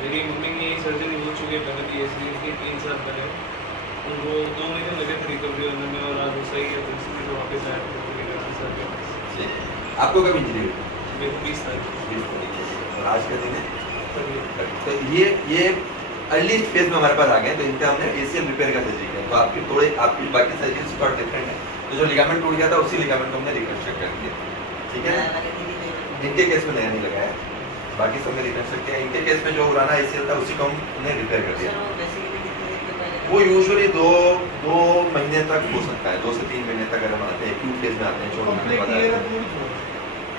मेरी मम्मी की सर्जरी हो चुकी है पहले भी ऐसी की 3 साल पहले, उनको 2 महीने लगे थे रिकवरी होने में और आज वो सही है, तो इसलिए तो वापस आया था। आपको कब इंजरी हुई? मेरे को 20 तारीख और आज का दिन है। तो ये अर्ली फेज में हमारे पास आ गए, तो इनका हमने एसीएल रिपेयर का सर्जरी किया। तो आपकी थोड़े आपकी बाकी सर्जरी थोड़ा डिफरेंट है। तो जो लिगामेंट टूट गया था उसी लिगामेंट को हमने रिकंस्ट्रक्ट कर दिया, ठीक है। इनके केस में नया नहीं लगाया, बाकी सब में रिकंस्ट्रक्ट किया। इनके केस में जो पुराना एसीएल था उसी को हमने रिपेयर कर दिया। वो यूजुअली दो महीने तक हो सकता है, 2 से 3 महीने तक अगर हम आते हैं, एक्यूट फेज में आते हैं, चोट लगने के बाद।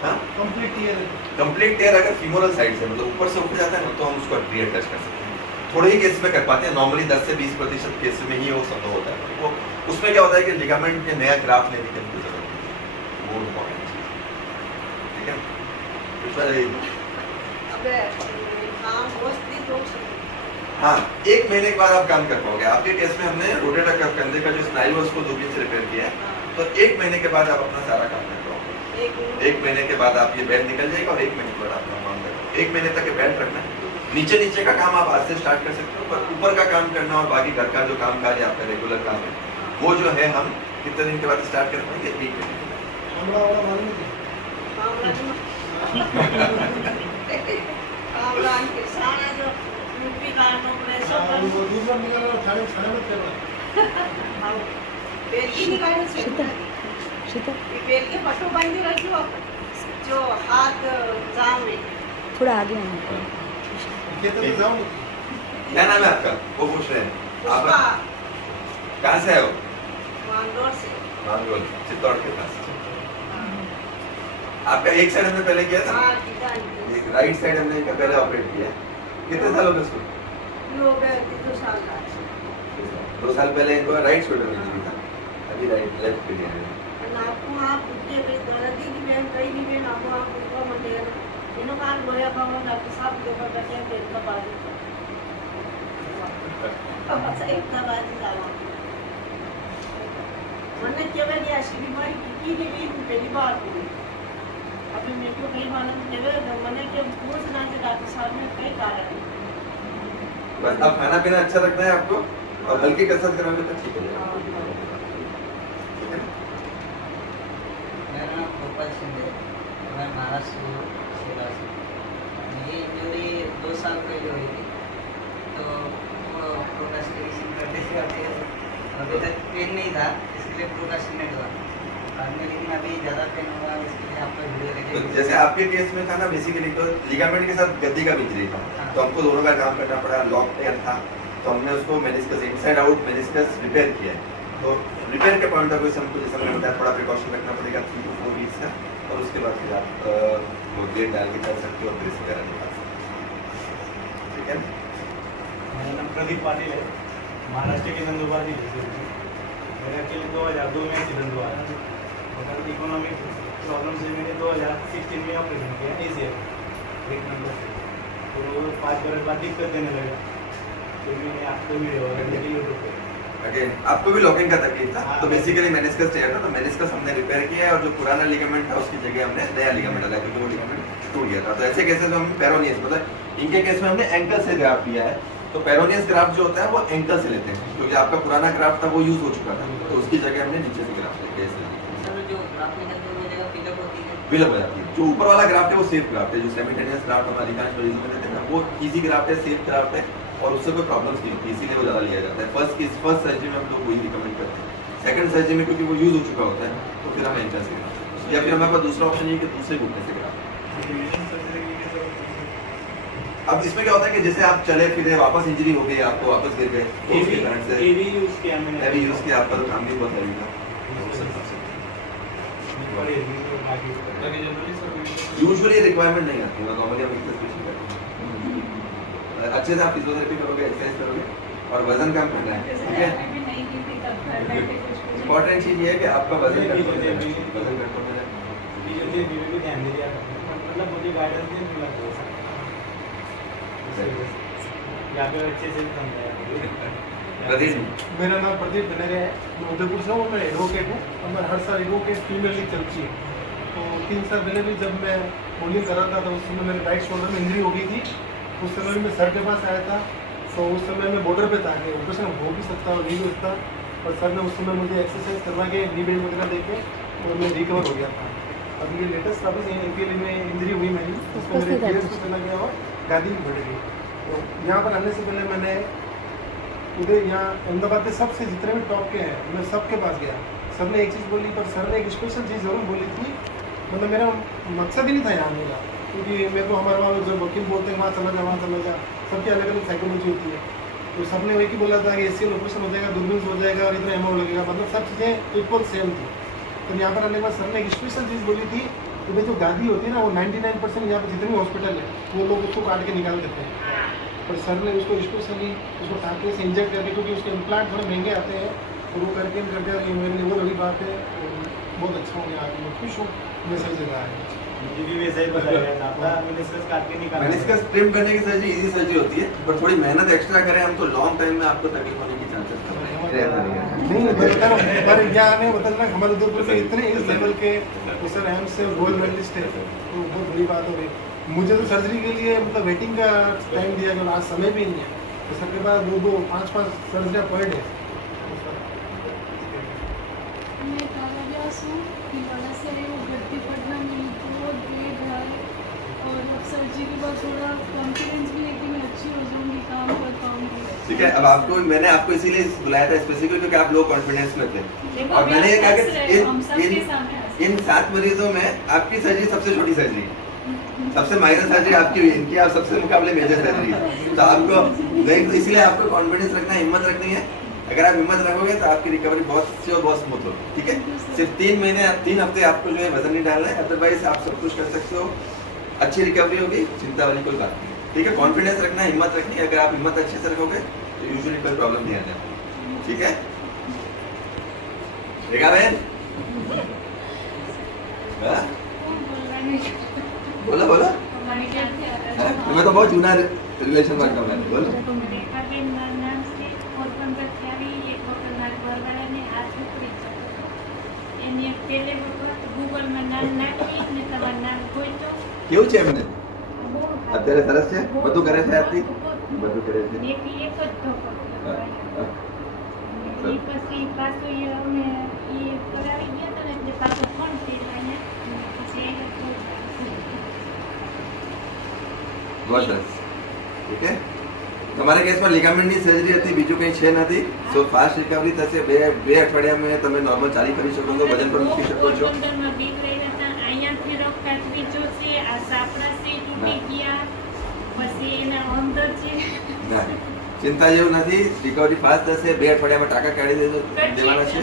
हाँ, कंप्लीट टेयर अगर फीमोरल साइड से मतलब ऊपर से उठ जाता है ना, तो हम उसको रीअटैच कर सकते हैं। थोड़े ही केस में कर पाते हैं, नॉर्मली 10 से 20% केस में ही वो संभव होता है। वो उसमें क्या होता है कि लिगामेंट के नया ग्राफ्ट लेने की हमको जरूरत है, वो इम्पोर्टेंट चीज, ठीक है। हाँ, 1 महीने के बाद आप काम कर पाओगे। आपके केस में हमने रोटेटर कफ कंधे का जो स्नायु है उसको दूरबीन से रिपेयर किया है, तो 1 महीने के बाद आप अपना सारा काम कर पाओगे। 1 महीने के बाद आप ये बेल्ट निकल जाएगा और 1 महीने के बाद आप काम करोगे। 1 महीने तक ये बेल्ट रखना है। नीचे का काम आप आज से स्टार्ट कर सकते हो, पर ऊपर का काम करना और बाकी घर का जो काम काज है आपका रेगुलर काम है, वो जो है हम कितने दिन के बाद स्टार्ट कर पाएंगे? 1 महीने थोड़ा आगे आना। क्या नाम है आपका? वो पूछ रहे हैं आप कहाँ से आए हो? मांगरोल, चित्तौड़ के पास। आपका एक साइड हमने पहले किया था, एक राइट साइड हमने इनका पहले ऑपरेट किया। कितने साल हो गए उसको? 2 साल पहले इनको राइट शोल्डर में इंजरी था, अभी राइट लेफ्ट पे दिया है। अभी मेरे को कई मालूम मैंने कि पूछना से डॉक्टर साहब ने कई कारण बस अब खाना पीना अच्छा रखना है आपको और हल्की कसरत करोगे तो ठीक हो जाएगा। मेरा नाम गोपाल शिंदे, मैं महाराष्ट्र सेवा से। ये इंजरी 2 साल पहले हुई थी, तो वो प्रोक्रास्टिनेशन करते अभी तक पेन नहीं था, इसलिए प्रोक्रास्टिनेट हुआ। लेकिन अभी ज़्यादा पेन हुआ, इसके लिए आपका वीडियो तो लेके। जैसे आपके केस में था ना, बेसिकली तो लिगामेंट के साथ गद्दी का इंजरी था, तो हमको दोनों का काम करना पड़ा। लॉक टेयर था, तो हमने उसको meniscus inside out meniscus repair किया है। तो रिपेयर के पॉइंट ऑफ व्यू से हमको जैसे मैंने बताया थोड़ा प्रिकॉशन रखना पड़ेगा 3 to 4 वीक्स का, और उसके बाद फिर आप वो गेट डाल के कर सकते हो, ब्रेस वगैरह निकाल सकते हो, ठीक है। मेरा नाम प्रदीप पाटिल है, महाराष्ट्र के नंदुरबार जिले से। मेरा एक्चुअली 2002 में एक्सीडेंट हुआ था, और इकोनॉमिक प्रॉब्लम से मैंने 2016 में ऑपरेशन किया ACL एक नंबर से। तो 5 बरस बाद दिक्कत देने लगा, तो मैंने आपको वीडियो यूट्यूब पे। अगेन आपको भी लॉकिंग का तकलीफ था, तो बेसिकली मेनिस्कस चाहिए था, तो मेनिस्कस हमने रिपेयर किया है, और जो पुराना लिगामेंट था उसकी जगह हमने नया लिगामेंट लगाया, क्योंकि वो लिगामेंट टूट गया था। तो ऐसे केसेस में हम पेरोनियस, मतलब इनके केस में हमने एंकल से ग्राफ्ट किया है। तो पेरोनियस ग्राफ्ट जो होता है वो एंकल से लेते हैं, क्योंकि आपका पुराना ग्राफ्ट था वो यूज हो चुका था, तो उसकी जगह हमने नीचे से ग्राफ्ट लेके विलप हो जाती है। जो ऊपर वाला ग्राफ्ट है वो सेफ ग्राफ्ट है, जो सेमीटेनियस ग्राफ्ट हमारे अधिकांश मरीजों में लेते हैं ना, वो इजी ग्राफ्ट है, सेफ ग्राफ्ट है, और उससे कोई प्रॉब्लम्स नहीं होती, इसीलिए वो ज़्यादा लिया जाता है। फर्स्ट सर्जरी में हम लोग वही रिकमेंड करते हैं। सेकंड सर्जरी में क्योंकि वो यूज हो चुका होता है, तो फिर हम एंकल से, या फिर हमारे पास दूसरा ऑप्शन ये कि दूसरे घुटने से ग्राफ्ट। अब इसमें क्या होता है कि जैसे आप चले फिरे, वापस इंजरी हो गई, आपको वापस गिर गए, उसके कारण से हैवी यूज किया, आपका काम भी बहुत हैवी था। यूजुअली रिक्वायरमेंट नहीं आती है, नॉर्मली हम एक्सरसाइज करते हैं। अच्छे से आप फिजियोथेरेपी करोगे, एक्सरसाइज करोगे और वजन कम करना है, ठीक है। इंपॉर्टेंट चीज ये है कि आपका वजन कंट्रोल में रहे, वजन कंट्रोल में रहे। ध्यान दीजिए, मतलब मुझे गाइडेंस देने लगा यहाँ पे अच्छे से समझाया। प्रदीप, मेरा नाम प्रदीप बनरे है, मैं उदयपुर से हूँ, मैं एडवोकेट हूँ, और मैं हर साल एडवोकेट फीमेल लीग चलती है। तो 3 साल पहले भी जब मैं बॉलिंग कर रहा था, तो उस समय मेरे राइट शोल्डर में इंजरी हो गई थी, उस समय मैं सर के पास आया था, तो उस समय मैं बॉर्डर पे था कि ऑपरेशन हो भी सकता और नहीं हो सकता, और सर ने उस समय मुझे एक्सरसाइज करवा के नी बेल्ट वगैरह दे के और मैं रिकवर हो गया था। अभी ये लेटेस्ट वापस APL में इंजरी हुई मेरी, उसमें मेरे PS को चला गया और गादी भी बढ़ गई। तो यहाँ पर आने से पहले मैंने उधर यहाँ अहमदाबाद के सबसे जितने भी टॉप के हैं मैं सबके पास गया। सर ने एक चीज़ बोली, पर सर ने एक स्पेशल चीज़ ज़रूर बोली थी, मतलब मेरा मकसद ही नहीं था यहाँ आने का, क्योंकि मेरे को हमारे वहाँ जो वकील बोलते हैं वहाँ चला जा, वहाँ चला जा, सबकी अलग अलग साइकोलॉजी होती है। तो सब ने वही बोला था कि ACL ऑपरेशन हो जाएगा, दूरबीन हो जाएगा और इतना अमाउंट लगेगा, मतलब सब चीज़ें इक्वल सेम थी। तो यहाँ पर आने के बाद सर ने एक स्पेशल चीज़ बोली थी कि भाई जो गादी होती है ना, वो 99% यहाँ पर जितने भी हॉस्पिटल है वो लोग उसको काट के निकाल देते हैं, पर सर ने उसको स्पेशली उसको टाँके से इंजेक्ट करके, क्योंकि उसके इम्प्लांट थोड़े महंगे आते हैं, तो वो करके मेरे लिए वो बड़ी बात है। और बहुत अच्छा हूँ यहाँ, मैं खुश हूँ, मैं सही जगह आया। मुझे भी वैसा ही बताया गया था, अपना मेनिस्कस काट के निकालना है। मेनिस्कस ट्रिम करने की सर्जरी इजी सर्जरी होती है, पर थोड़ी मेहनत एक्स्ट्रा करें हम तो लॉन्ग टाइम में आपको तकलीफ होने की चांसेस कम है। नहीं बता रहा हूँ, पर यहाँ आने बता रहा हमारे उधरपुर के इतने इस लेवल के सर एम्स से गोल्ड मेडलिस्ट है, तो बहुत बड़ी बात हो गई। मुझे तो सर्जरी के लिए मतलब वेटिंग का टाइम दिया गया, आज समय भी नहीं है, तो सर के पास 2-2, 5-5 सर्जरियाँ पर डे। मैं कालाव्यास हूँ, भिलवाड़ा से आई हूँ, भर्ती पढ़ना मेरी बहुत ग्रेड है, और अब सर्जरी के बाद थोड़ा कॉन्फिडेंस भी है कि मैं अच्छी हो जाऊँगी, काम कर पाऊँगी। ठीक है, अब आपको मैंने आपको इसीलिए बुलाया था स्पेसिफिकली क्योंकि आप लो कॉन्फिडेंस में थे, और मैंने ये कहा कि इन 7 मरीजों में आपकी सर्जरी सबसे छोटी सर्जरी है, सबसे माइनर सर्जरी आपकी हुई, इनकी आप सबसे मुकाबले मेजर सर्जरी है, तो आपको नहीं, तो इसीलिए आपको कॉन्फिडेंस रखना है, हिम्मत रखनी है। अगर आप हिम्मत रखोगे तो आपकी रिकवरी बहुत अच्छी और बहुत स्मूथ होगी। ठीक है, सिर्फ 3 हफ्ते आपको जो है वजन नहीं डालना है, अदरवाइज आप सब कुछ कर सकते हो, अच्छी रिकवरी होगी, चिंता वाली कोई बात नहीं। ठीक है, कॉन्फिडेंस रखना है, हिम्मत रखनी है, अगर आप हिम्मत अच्छे से रखोगे तो यूजुअली कोई प्रॉब्लम नहीं आने वाली। ठीक है, रेखा बहन बोलो बोलो, मैं तो बहुत जूना रिलेशन में कर रहा हूँ, बोलो। કેવું છે મને અત્યારે સરસ છે, બધું કરે છે આરતી, બધું કરે છે। પછી પાછું અમે એ કરાવી ગયા હતા ને એટલે પાછો ફોન કર્યો અહીંયા પછી बहुत સરસ। ठीक है, તમારા કેસમાં લિગામેન્ટની સર્જરી હતી, બીજું કંઈ છે નથી, સો ફાસ્ટ રિકવરી થશે। બે અઠવાડિયામાં તમે નોર્મલ ચાલી કરી શકો છો, વજન પણ મૂકી શકો છો। અહીંયાથી રક્ત ત્રીજો છે, આ સાપડા છે તૂટી ગયા, પછી એના અંદર છે ના ચિંતા જેવું નથી, રિકવરી ફાસ્ટ થશે। 2 અઠવાડિયામાં ટાંકા કાઢી દેવાના છે,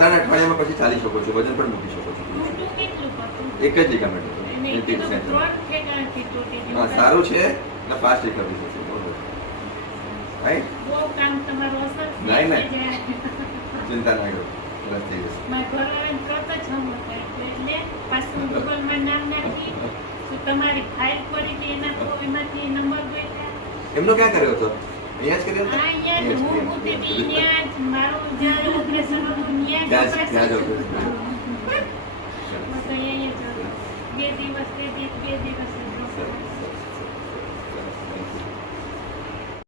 3 અઠવાડિયામાં પછી ચાલી શકો છો, વજન પણ મૂકી શકો છો। તૂટું કેટલું હતું એક જ લિગામેન્ટ હતું, એને કીધું 3 ઠેકાણેથી તૂટી હા ગયું। સારું છે ને, ફાસ્ટ રિકવરી થશે, બરોબર રાઈટ, બહુ કામ તમારું અસર નહીં, થઈ નહીં. જાય। ચિંતા ના કરો, સરસ થઈ જશે। મારા ઘરવાળાને તરત જ હમણાં કર્યું, એટલે પાછું ગૂગલમાં નામ નાખી, તો તમારી ફાઇલ પડી ગઈ, એના એમાંથી નંબર ગોત્યા। એમનો ક્યાં કર્યો હતો? અહીંયા જ કર્યો હતો? અહીંયા જ હું પોતે બી ત્યાં જ મારું જ્યારે ઓપરેશન હતું ત્યાં જ ત્યાં જ operation operation હતું। કર્યું। બસ અહીંયા જ હતું। 2 દિવસ 2 દિવસ સરસ, સરસ।